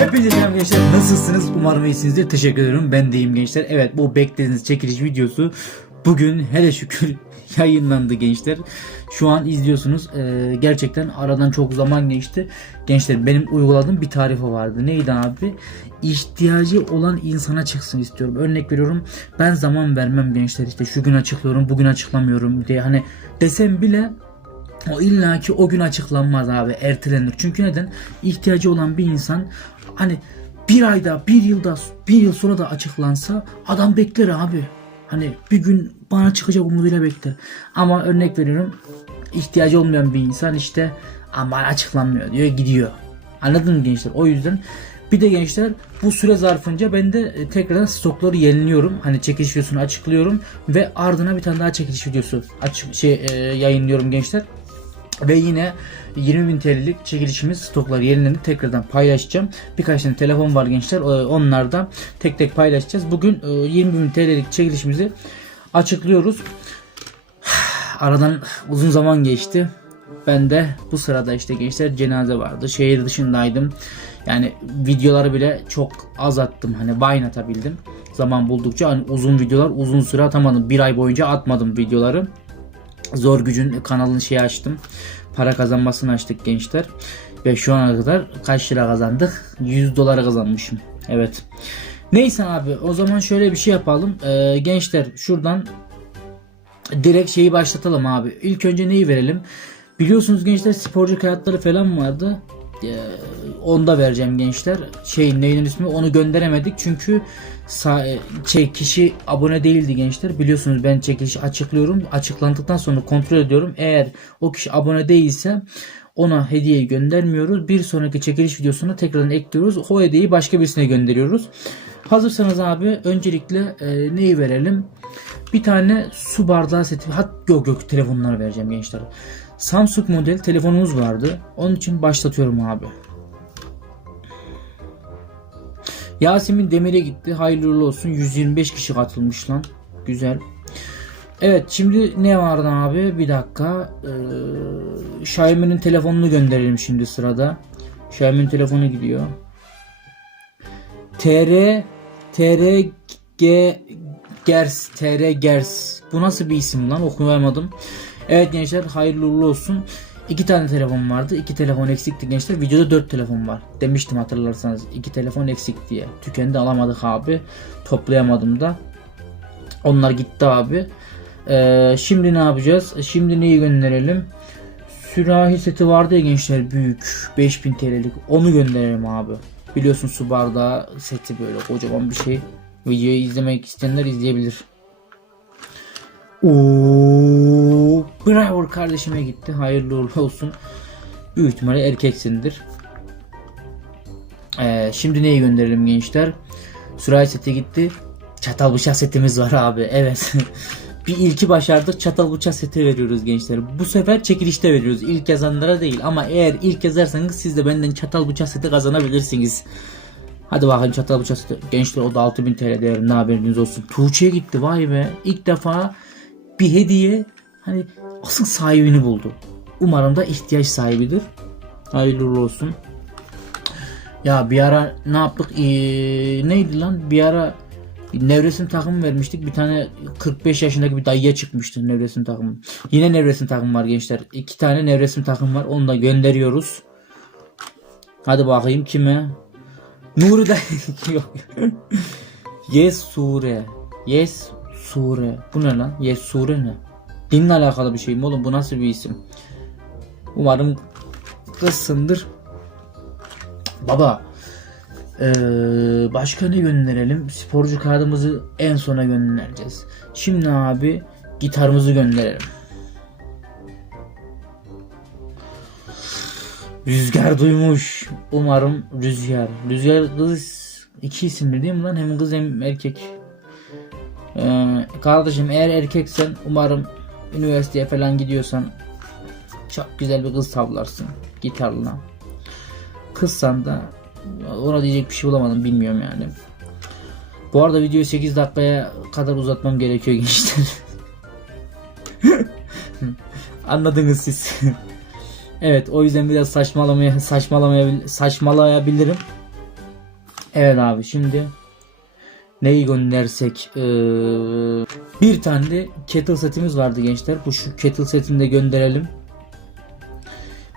Hepinize selam gençler. Nasılsınız? Umarım iyisinizdir. Teşekkür ederim. Ben de iyiyim gençler. Evet bu beklediğiniz çekiliş videosu bugün hele şükür yayınlandı gençler. Şu an izliyorsunuz. Ee, gerçekten aradan çok zaman geçti. Gençler benim uyguladığım bir tarife vardı. Neydi abi? İhtiyacı olan insana çıksın istiyorum. Örnek veriyorum. Ben zaman vermem gençler işte şu gün açıklıyorum, bugün açıklamıyorum diye. Hani desem bile o illaki o gün açıklanmaz abi ertelenir. Çünkü neden? İhtiyacı olan bir insan hani bir ayda bir yılda bir yıl sonra da açıklansa adam bekler abi. Hani bir gün bana çıkacak umuduyla bekler. Ama örnek veriyorum ihtiyacı olmayan bir insan işte ama açıklanmıyor diyor gidiyor. Anladın mı gençler? O yüzden bir de gençler bu süre zarfınca ben de e, tekrardan stokları yeniliyorum. Hani çekiliş videosunu açıklıyorum ve ardına bir tane daha çekiliş videosu açık şey e, yayınlıyorum gençler. Ve yine 20.000 TL'lik çekilişimiz stokları yenilendi. Tekrardan paylaşacağım. Birkaç tane telefon var gençler. Onlardan tek tek paylaşacağız. Bugün e, 20.000 TL'lik çekilişimizi açıklıyoruz. Aradan uzun zaman geçti. Ben de bu sırada işte gençler cenaze vardı. Şehir dışındaydım. Yani videoları bile çok az attım. Hani Vine atabildim. Zaman buldukça hani uzun videolar uzun süre atamadım. Bir ay boyunca atmadım videoları. Zor gücün kanalını şey açtım. Para kazanmasını açtık gençler. Ve şu ana kadar kaç lira kazandık? 100 dolar kazanmışım. Evet. Neyse abi o zaman şöyle bir şey yapalım. Ee, gençler şuradan direkt şeyi başlatalım abi. İlk önce neyi verelim? Biliyorsunuz gençler sporcu kağıtları falan vardı. Ee, onda vereceğim gençler. Şeyin neyinin ismi onu gönderemedik çünkü sa- şey, abone değildi gençler. Biliyorsunuz ben çekilişi açıklıyorum. Açıklandıktan sonra kontrol ediyorum. Eğer o kişi abone değilse ona hediyeyi göndermiyoruz. Bir sonraki çekiliş videosuna tekrardan ekliyoruz. O hediyeyi başka birisine gönderiyoruz. Hazırsanız abi öncelikle e, neyi verelim? Bir tane su bardağı seti. Hat yok yok telefonları vereceğim gençler. Samsung model telefonumuz vardı. Onun için başlatıyorum abi. Yasemin Demir'e gitti. Hayırlı olsun. 125 kişi katılmış lan. Güzel. Evet şimdi ne vardı abi? Bir dakika. Ee, Xiaomi'nin telefonunu gönderelim şimdi sırada. Xiaomi'nin telefonu gidiyor. TR TR G Gers TR Gers. Bu nasıl bir isim lan? Okuyamadım. Evet gençler hayırlı uğurlu olsun. İki tane telefon vardı. İki telefon eksikti gençler. Videoda dört telefon var. Demiştim hatırlarsanız. iki telefon eksik diye. Tükendi alamadık abi. Toplayamadım da. Onlar gitti abi. Ee, şimdi ne yapacağız? Şimdi neyi gönderelim? Sürahi seti vardı ya gençler büyük. 5000 TL'lik. Onu gönderelim abi. Biliyorsun su bardağı seti böyle kocaman bir şey. Videoyu izlemek isteyenler izleyebilir. Oo, bravo kardeşime gitti. Hayırlı olsun. Büyük ihtimalle erkeksindir. Ee, şimdi neyi gönderelim gençler? Sürahi seti gitti. Çatal bıçak setimiz var abi. Evet. bir ilki başardık. Çatal bıçak seti veriyoruz gençler. Bu sefer çekilişte veriyoruz. İlk yazanlara değil. Ama eğer ilk yazarsanız siz de benden çatal bıçak seti kazanabilirsiniz. Hadi bakalım çatal bıçak seti. Gençler o da 6000 TL değerinde haberiniz olsun. Tuğçe'ye gitti vay be. İlk defa bir hediye hani asıl sahibini buldu. Umarım da ihtiyaç sahibidir. Hayırlı olsun. Ya bir ara ne yaptık? Ee, neydi lan? Bir ara nevresim takımı vermiştik. Bir tane 45 yaşındaki bir dayıya çıkmıştı nevresim takımı. Yine nevresim takımı var gençler. İki tane nevresim takım var. Onu da gönderiyoruz. Hadi bakayım kime? Nuri da yok. yes Sure. Yes Sure. Bu ne lan? Yes Sure ne? Dinle alakalı bir şey mi oğlum? Bu nasıl bir isim? Umarım kızsındır. Baba. Ee, başka ne gönderelim? Sporcu kartımızı en sona göndereceğiz. Şimdi abi gitarımızı gönderelim. Rüzgar duymuş. Umarım Rüzgar. Rüzgar kız iki isimli değil mi lan? Hem kız hem erkek. Ee, kardeşim eğer erkeksen umarım üniversiteye falan gidiyorsan çok güzel bir kız tavlarsın gitarla. Kızsan da ona diyecek bir şey bulamadım bilmiyorum yani. Bu arada videoyu 8 dakikaya kadar uzatmam gerekiyor gençler. Anladınız siz. evet o yüzden biraz saçmalamaya saçmalamaya saçmalayabilirim. Evet abi şimdi neyi göndersek ee, bir tane de kettle setimiz vardı gençler. Bu şu kettle setini de gönderelim.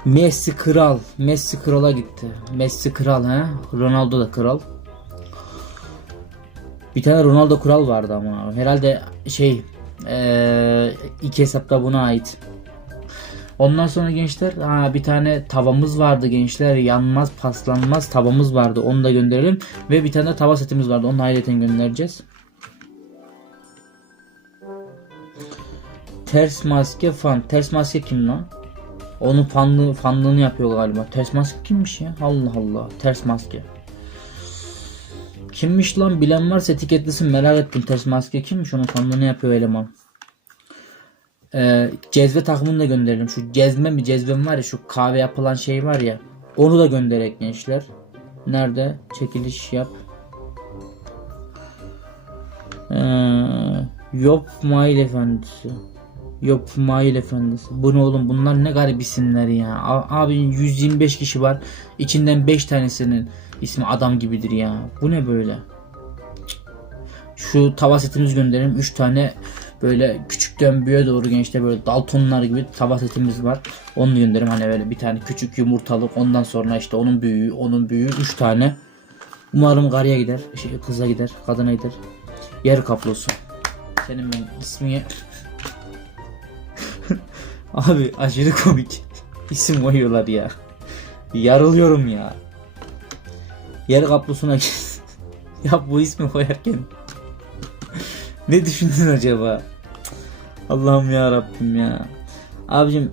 Messi kral. Messi krala gitti. Messi kral he. Ronaldo da kral. Bir tane Ronaldo kral vardı ama herhalde şey eee iki hesapta buna ait. Ondan sonra gençler ha, bir tane tavamız vardı gençler yanmaz paslanmaz tavamız vardı onu da gönderelim ve bir tane de tava setimiz vardı onu ayrıca göndereceğiz. Ters maske fan ters maske kim lan? Onun fanlığı, fanlığını yapıyor galiba. Ters maske kimmiş ya? Allah Allah. Ters maske. Kimmiş lan? Bilen varsa etiketlesin. Merak ettim. Ters maske kimmiş? Onun fanlığını yapıyor eleman. Ee, cezve takımını da gönderelim. Şu cezme mi cezvem var ya şu kahve yapılan şey var ya. Onu da gönderek gençler. Nerede? Çekiliş yap. Ee, Yop Mail Efendisi. Yok Mail Efendisi. Bu ne oğlum bunlar ne garip isimler ya. Abi 125 kişi var. İçinden 5 tanesinin ismi adam gibidir ya. Bu ne böyle? Şu tava setimiz gönderelim. 3 tane böyle küçükten büyüğe doğru gençte böyle Daltonlar gibi tava setimiz var. Onu gönderelim hani böyle bir tane küçük yumurtalık ondan sonra işte onun büyüğü onun büyüğü 3 tane. Umarım karıya gider, şey, kıza gider, kadına gider. Yer kaplosu. Senin ben ismini Abi aşırı komik. İsim koyuyorlar ya. Yarılıyorum ya. Yer kaplosuna ya bu ismi koyarken ne düşündün acaba? Allah'ım ya Rabbim ya. Abicim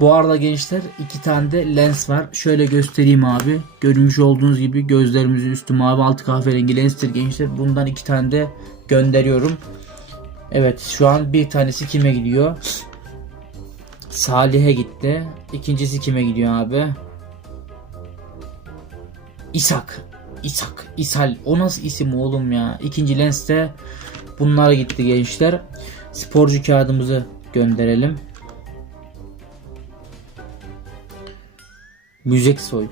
bu arada gençler iki tane de lens var. Şöyle göstereyim abi. Görmüş olduğunuz gibi gözlerimizin üstü mavi altı kahverengi lenstir gençler. Bundan iki tane de gönderiyorum. Evet şu an bir tanesi kime gidiyor? Salih'e gitti. İkincisi kime gidiyor abi? İshak. İshak. İshal. O nasıl isim oğlum ya? İkinci lens de bunlara gitti gençler. Sporcu kağıdımızı gönderelim. Müzik soy.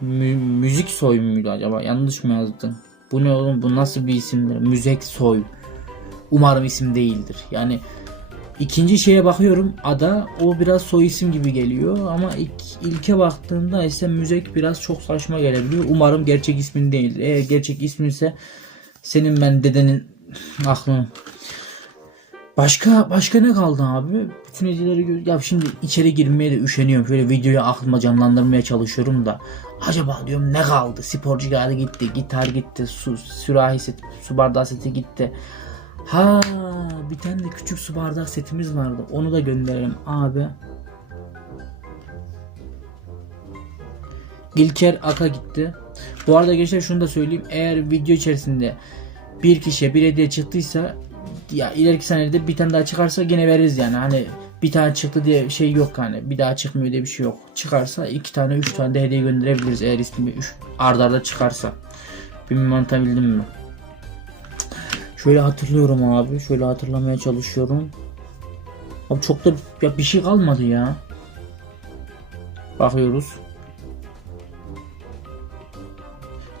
Mü- müzik soy muydu acaba? Yanlış mı yazdın? Bu ne oğlum? Bu nasıl bir isimdir? Müzik soy. Umarım isim değildir. Yani ikinci şeye bakıyorum ada o biraz soy isim gibi geliyor ama ilk, ilke baktığımda ise müzik biraz çok saçma gelebiliyor. Umarım gerçek ismin değil. Eğer gerçek ismin ise senin ben dedenin aklını. Başka başka ne kaldı abi? Bütün hediyeleri ya şimdi içeri girmeye de üşeniyorum. Şöyle videoyu aklıma canlandırmaya çalışıyorum da. Acaba diyorum ne kaldı? Sporcu geldi gitti, gitar gitti, su sürahi seti, su bardağı seti gitti. Ha bir tane de küçük su bardak setimiz vardı. Onu da gönderelim abi. İlker Aka gitti. Bu arada gençler şunu da söyleyeyim. Eğer video içerisinde bir kişiye bir hediye çıktıysa ya ileriki senede bir tane daha çıkarsa gene veririz yani. Hani bir tane çıktı diye şey yok hani. Bir daha çıkmıyor diye bir şey yok. Çıkarsa iki tane üç tane de hediye gönderebiliriz eğer ismi üç arda arda çıkarsa. Bilmiyorum anlatabildim mi? Şöyle hatırlıyorum abi. Şöyle hatırlamaya çalışıyorum. Abi çok da ya bir şey kalmadı ya. Bakıyoruz.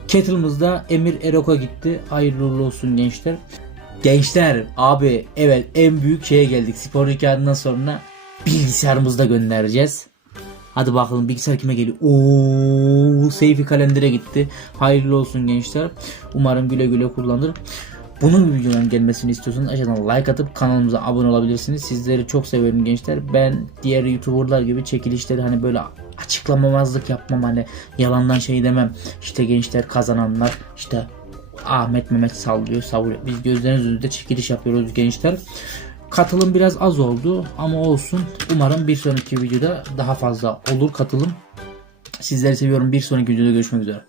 Kettle'ımızda Emir Erok'a gitti. Hayırlı olsun gençler. Gençler abi evet en büyük şeye geldik. Spor hikayesinden sonra bilgisayarımızda göndereceğiz. Hadi bakalım bilgisayar kime geliyor? Oo, Seyfi kalendere gitti. Hayırlı olsun gençler. Umarım güle güle kullanır. Bunun gibi videoların gelmesini istiyorsanız aşağıdan like atıp kanalımıza abone olabilirsiniz. Sizleri çok seviyorum gençler. Ben diğer youtuberlar gibi çekilişleri hani böyle açıklamamazlık yapmam hani yalandan şey demem. İşte gençler kazananlar işte Ahmet Mehmet sallıyor savuruyor. Biz gözleriniz önünde çekiliş yapıyoruz gençler. Katılım biraz az oldu ama olsun. Umarım bir sonraki videoda daha fazla olur katılım. Sizleri seviyorum. Bir sonraki videoda görüşmek üzere.